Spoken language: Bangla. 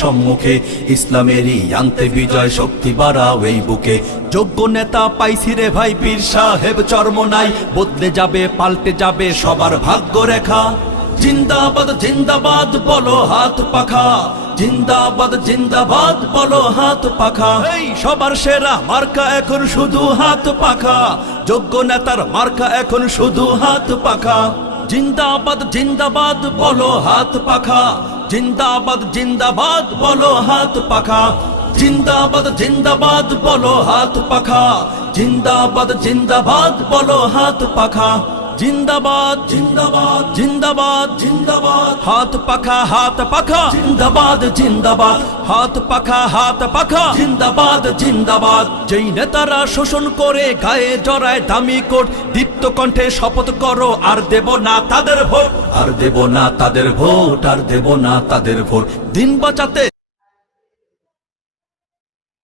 সম্মুখে, ইসলামেরই আনতে বিজয়, শক্তি বাড়াও এই বুকে। যোগ্য নেতা পাইছি রে ভাই, পীর সাহেব চরমনাই, বদলে যাবে পাল্টে যাবে সবার ভাগ্য রেখা। জিন্দাবাদ জিন্দাবাদ বলো হাত পাখা, জিন্দাবাদ জিন্দাবাদ বলো হাত পাখা। এই সবার সেরা মার্কা এখন শুধু হাত পাখা, যোগ্য নেতার মার্কা এখন শুধু হাত পাখা। জিন্দাবাদ জিন্দাবাদ বলো হাত পাখা, জিন্দাবাদ জিন্দাবাদ বলো হাত পাখা। জিন্দাবাদ জিন্দাবাদ বলো হাত পাখা, জিন্দাবাদ জিন্দাবাদ বলো হাত পাখা। জিন্দাবাদ জিন্দাবাদ জিন্দাবাদ জিন্দাবাদ, হাত পাখা হাত পাখা, জিন্দাবাদ জিন্দাবাদ, হাত পাখা হাত পাখা, জিন্দাবাদ জিন্দাবাদ। যেই নেতারা শোষণ করে গায়ে জড়ায় দামি কোট, দীপ্ত কণ্ঠে শপথ করো আর দেব না তাদের ভোট, আর দেব না তাদের ভোট, আর দেব না তাদের ভোট। দিন বাঁচাতে